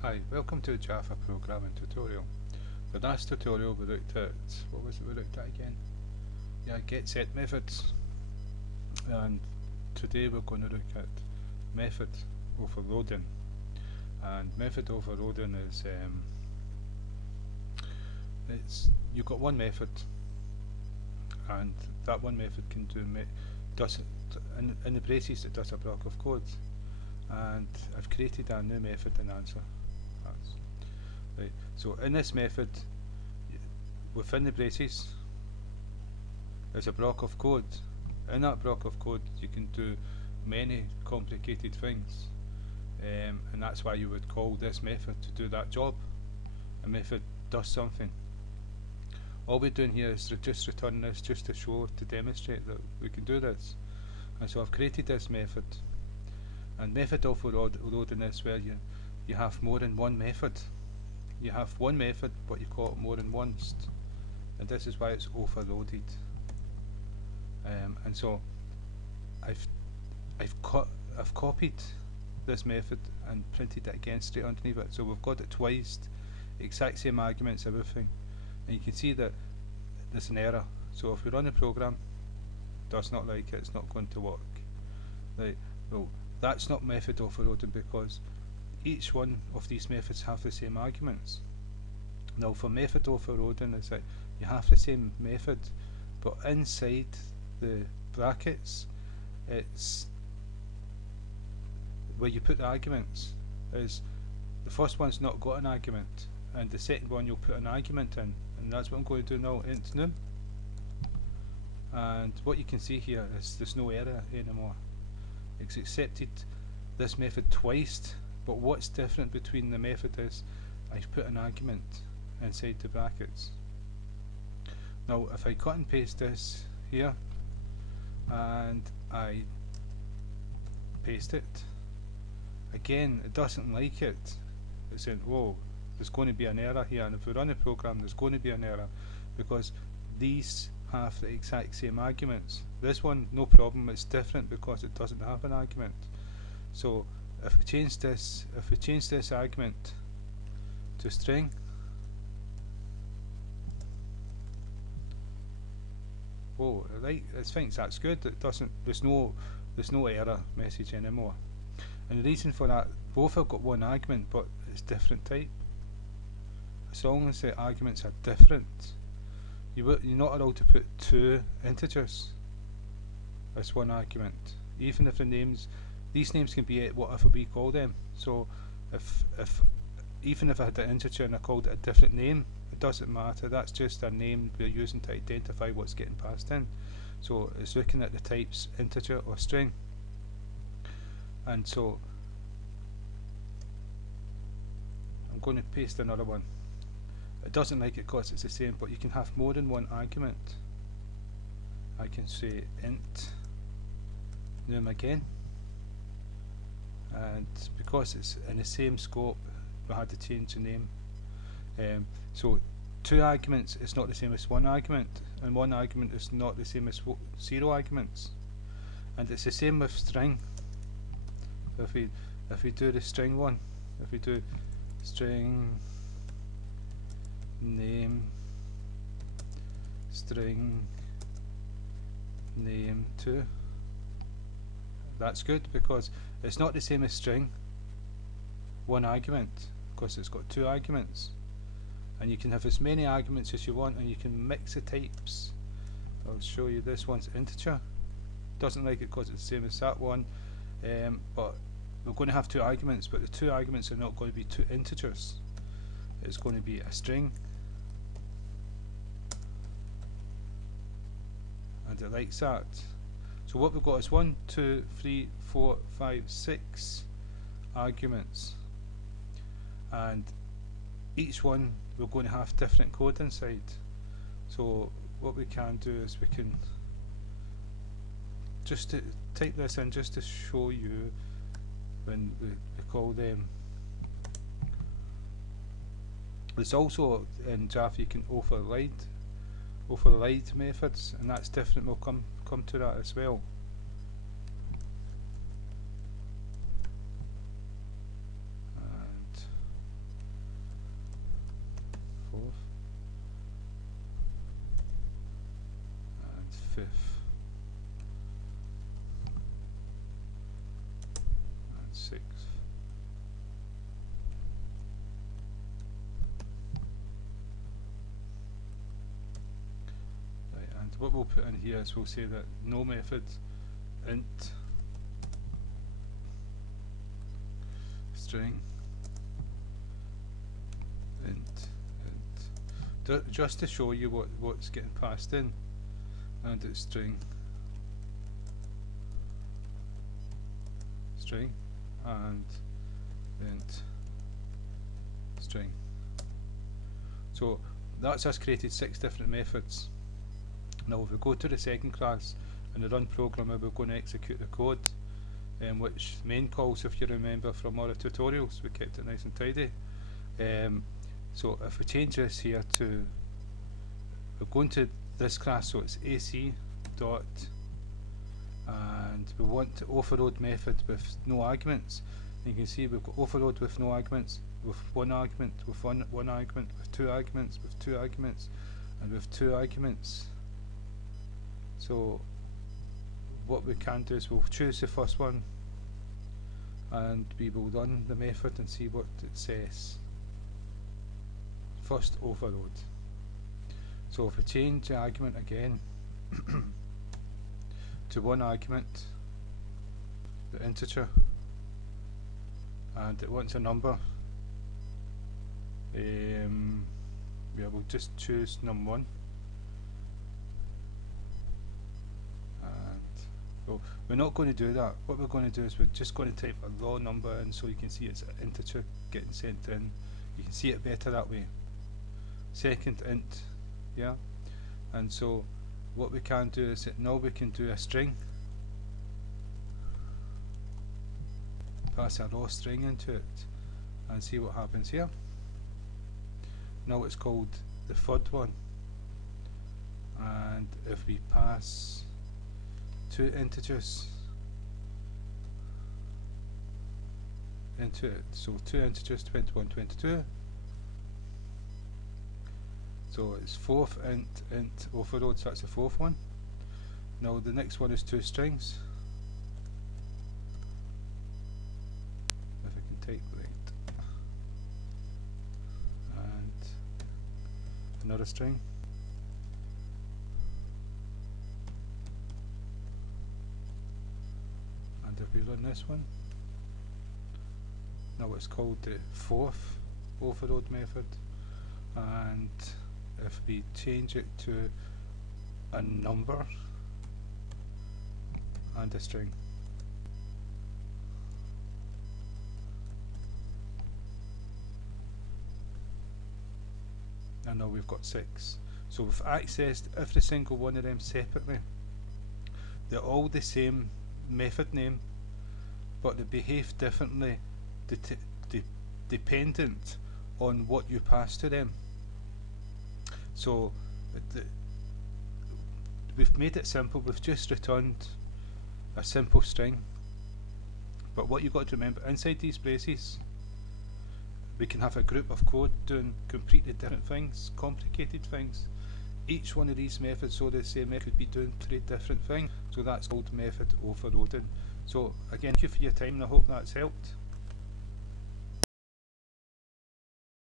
Hi, welcome to the Java programming tutorial. The last tutorial we looked at, what was it we looked at again? Yeah, get set methods. And today we're going to look at method overloading. And method overloading is, you've got one method, and that one method can does in the braces it does a block of code. And I've created a new method in answer. Right. So in this method, within the braces, there's a block of code. In that block of code, you can do many complicated things, and that's why you would call this method to do that job. A method does something. All we're doing here is just returning this just to show, to demonstrate that we can do this. And so I've created this method. And method overloading is where you have more than one method. You have one method, but you call it more than once, and this is why it's overloaded. And so I've copied this method and printed it again straight underneath it. So we've got it twice, exact same arguments, everything, and you can see that there's an error. So if we run the program, does not like it, it's not going to work. Right. Well, that's not method overloading because each one of these methods have the same arguments. Now for method overloading is that you have the same method, but inside the brackets it's where you put the arguments. Is the first one's not got an argument, and the second one you'll put an argument in, and that's what I'm going to do now. Int num. And what you can see here is there's no error anymore. It's accepted this method twice. But what's different between the method is I've put an argument inside the brackets. Now if I cut and paste this here and I paste it, again it doesn't like it. It's saying, whoa, there's going to be an error here, and if we run the program there's going to be an error because these have the exact same arguments. This one, no problem, it's different because it doesn't have an argument. So if we change this argument to string, oh, right, it thinks that's good. It doesn't. There's no error message anymore. And the reason for that, both have got one argument, but it's different type. As long as the arguments are different, you're not allowed to put two integers as one argument, even if the names. These names can be whatever we call them. So if even if I had an integer and I called it a different name, it doesn't matter. That's just a name we're using to identify what's getting passed in. So it's looking at the types integer or string. And so I'm going to paste another one. It doesn't like it because it's the same, but you can have more than one argument. I can say int num again. And because it's in the same scope, we had to change the name. So two arguments is not the same as one argument, and one argument is not the same as zero arguments. And it's the same with string. If we do the string one, if we do string name string name 2, that's good because it's not the same as string one argument, because it's got two arguments, and you can have as many arguments as you want, and you can mix the types. I'll show you. This one's integer, doesn't like it because it's the same as that one, but we're going to have two arguments, but the two arguments are not going to be two integers. It's going to be a string, and it likes that. So what we've got is 1, 2, 3, 4, 5, 6 arguments, and each one we're going to have different code inside. So what we can do is we can just type this in just to show you when we call them. There's also in Java you can override methods, and that's different. We'll come to that as well. And fifth, and sixth. Right, and what we'll put in here is we'll say that no method int string int just to show you what's getting passed in, and it's string and int string. So that's us created 6 different methods. Now if we go to the second class and the run programmer, we're going to execute the code, which main calls, if you remember from our tutorials, we kept it nice and tidy. So if we change this here to, we're going to this class, so it's AC dot, and we want to overload method with no arguments. And you can see we've got overload with no arguments, with one argument, with one argument, with two arguments, with two arguments, and with two arguments. So what we can do is we'll choose the first one and we will run the method and see what it says. First overload. So if we change the argument again to one argument, the integer, and it wants a number, yeah, we'll just choose num1. So we're not going to do that. What we're going to do is we're just going to type a raw number in, so you can see it's an integer getting sent in. You can see it better that way. Second int, yeah. And so what we can do is that now we can do a string. Pass a raw string into it and see what happens here. Now it's called the third one, and if we pass 2 integers into it, so 2 integers, 21, 22. So it's fourth int overload, so that's the fourth one. Now the next one is 2 strings. If I can type right, and another string. If we run this one, now it's called the fourth overload method, and if we change it to a number and a string, and now we've got 6. So we've accessed every single one of them separately. They're all the same method name, but they behave differently dependent on what you pass to them. So we've made it simple. We've just returned a simple string, but what you've got to remember, inside these braces we can have a group of code doing completely different things, complicated things. Each one of these methods, so the same method, could be doing 3 different things. So that's called method overloading. So again, thank you for your time, and I hope that's helped.